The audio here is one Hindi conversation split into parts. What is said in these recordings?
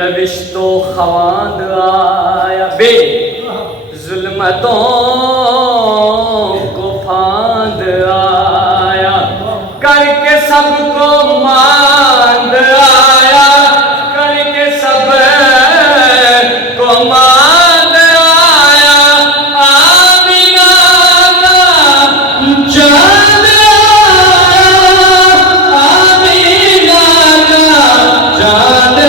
नविश्तो खवांद आया बे जुल्मतों को फांद आया करके सबको मांद आया करके सब को मांद आया आमीना का चांद आया आमीना का चांद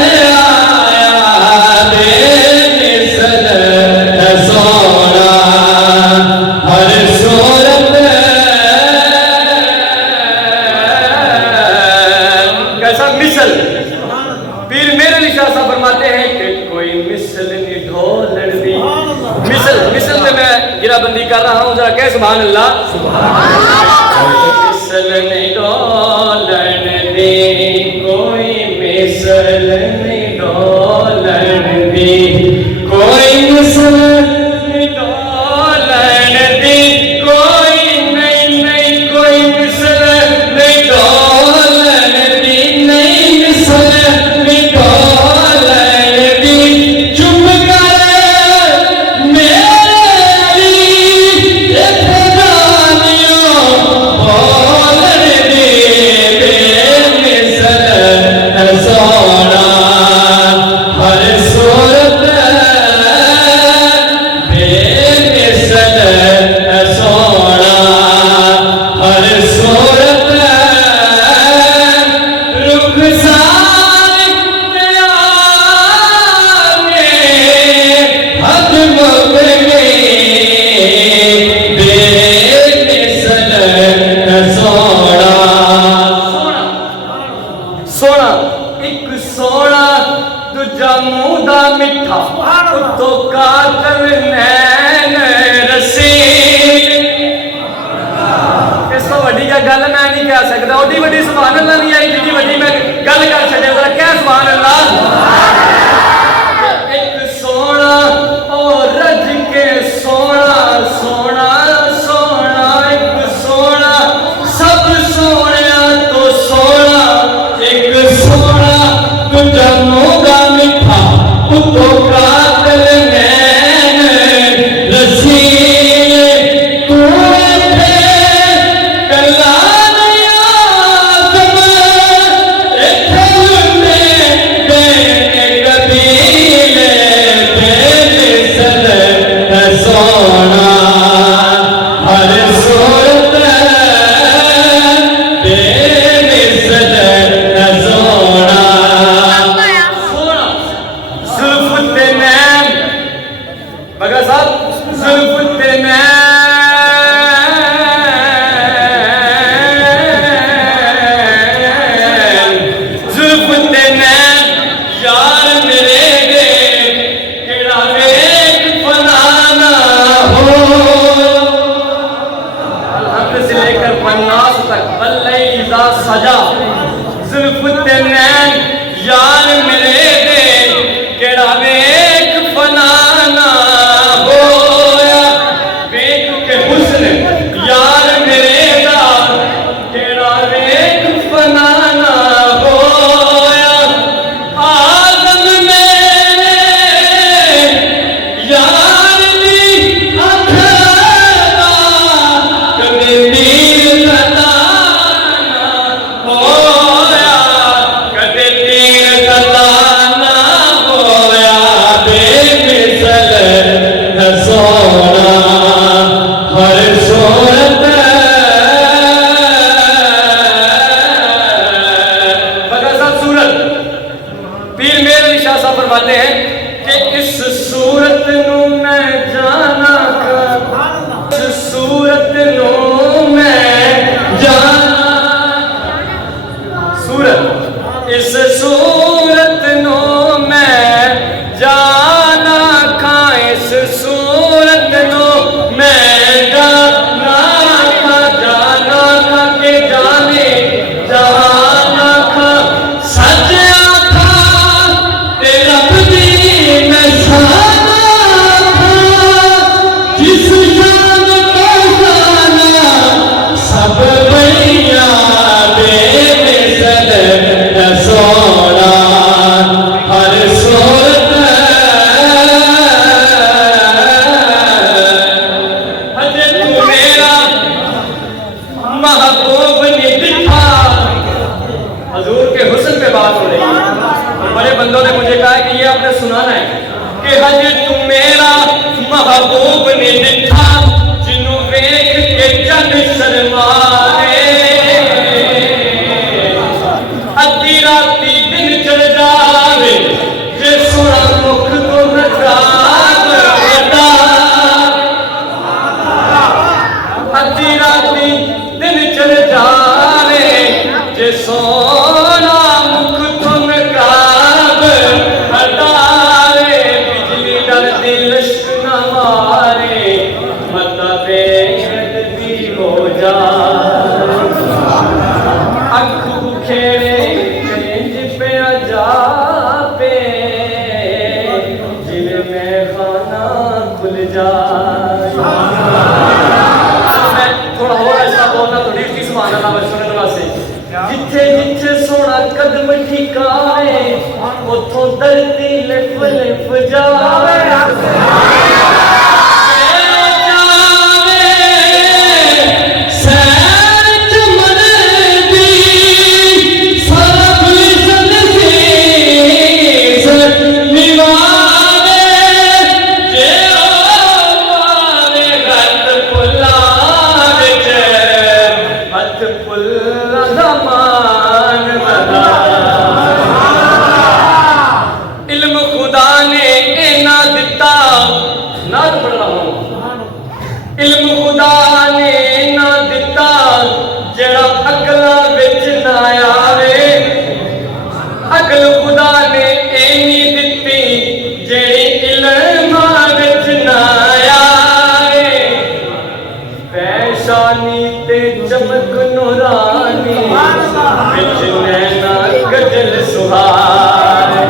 बंदी कर रहा हूँ जरा कह सुभान अल्लाह मिसल नहीं डोलन दी कोई मिसल नहीं डोलन दी कोई मिसल नहीं डोलन दी कोई नहीं कोई मिसल नहीं डोलन दी नहीं मिसल नहीं डोलन दी चुप कर गल मैं नहीं कह सकता ओडी वड्डी सुभान अल्लाह नहीं आई जितनी वड्डी मैं गल कर छड्या जरा क्या सुभान अल्लाह एक सोना और रज के सोना सोना सोना एक सोना सब सोना तो सोना एक सोना तुझा मुंह दा मिठा तो कातिल नैन रसीले तू सजा जुल्फ़े नैन यार मेरे दे केड़ा वेख फनाना होया वेख के हुस्न यार मेरे दा केड़ा वेख फनाना होया आदम मेरे यार दी अखरा कभी मीर लता फरमाते हैं कि इस सूरत नू मैं जाना कर, इस सूरत नू मैं जाना, सूरत, इस सूरत नू मैं जाना खा, इस सूरत नू मैं जाना खा, जाना खा के जाने जाना खा, सजा था तेरा भी मैं शाना खा, जिस शान को शाना सब भैया मेरे सर सोना हर सूरत हजे तू मेरा महबूब ने दिखा। हजूर के हुस्न पे बात हो रही है। बड़े बंदों ने मुझे कहा कि ये आपने सुनाना है कि हजे तू मेरा महबूब ने दिखा, जिन्हों वेख के जग शर्माए, अद्धी राती दिन चढ़ जावे जे सोना मुख तो नकाब अदा, अद्धी राती दिन चढ़ जावे जे सोना मुख तो नकाब अदावे, बिजली डरती लिश्क न मारे मता बेअदबी हो जाए, अख बुखेड़े चेंज पे जापे, जिल में खाना खुल जाए। मैं थोड़ा और ऐसा बोलना थोड़ी सी सुभान अल्लाह सुनने वास्ते, जिथे जिथे सोना कदम ठिकाए उथों धरती लिफ लिफ जावे, इल्म खुदा ने इना दिता, नाद पढ़ रहा हूं, इल्म खुदा ने इना दिता जड़ा अकला विच ना आवे, अकल खुदा ने इनी दिती जेड़ी इल्मा विच ना आवे, पैशानी ते चमक नूरानी विच नैना गजल सुहाए,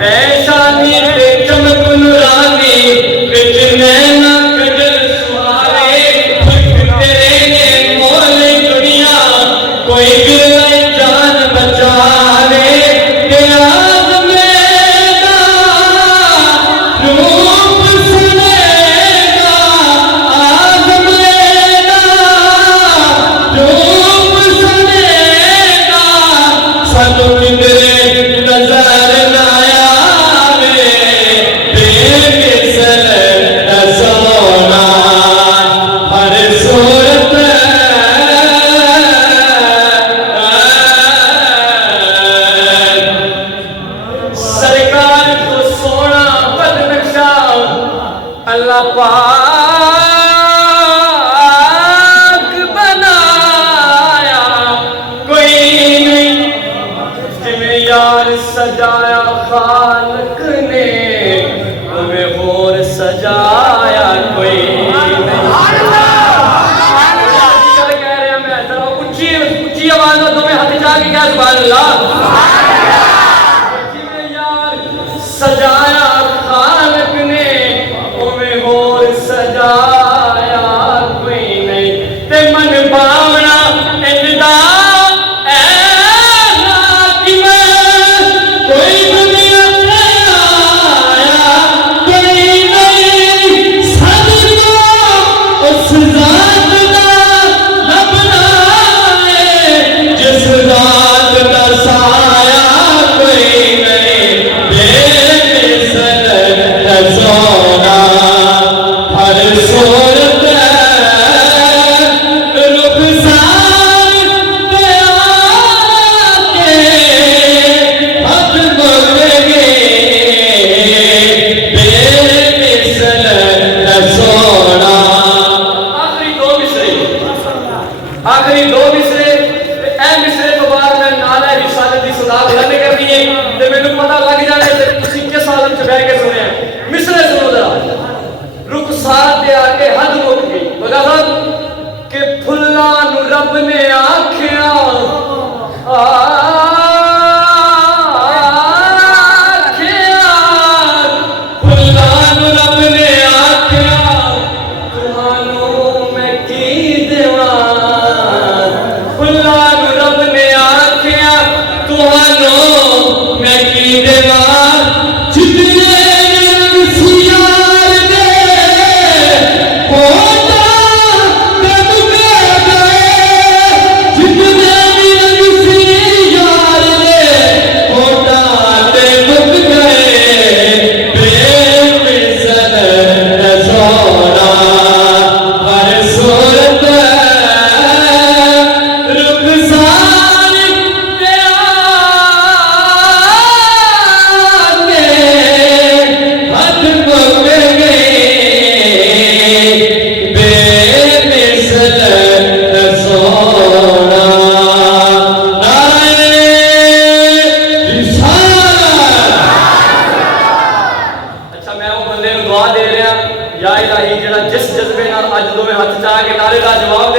पैशानी ते चमक नूरानी विच नैना गजल सुहाए, तेरे ने मोल दुनिया कोई गिरले जान बचावे, तेरा मेरा रूप सुनेगा आज मेरा रूप सुनेगा, सानू किधरे नजर ना आवे, बेमिसल सोना हर सूरत सरकार को सोना बद नक्शा अल्लाह पाक बनाया, कोई नहीं जिन्हें यार सजाया खालक ने तुम्हें और सजाया कोई नहीं। कह रहे हैं मैं जरा ऊंची ऊंची आवाज में तुम्हें हाथ जाके क्या सुभान अल्लाह, जिन्हें यार सजाया खालक ने तुम्हें और सजाया कोई नहीं, ते मन भावना इंदा जिस रात का साया बह के सुने मिसरे सुनो जरा रुखसार ते आके हद मुक गई बगा साहब कि फुल्ला नु रब ने आख्या जिस जज्बे नाल अज दोवें हथ चाह के नारे का जवाब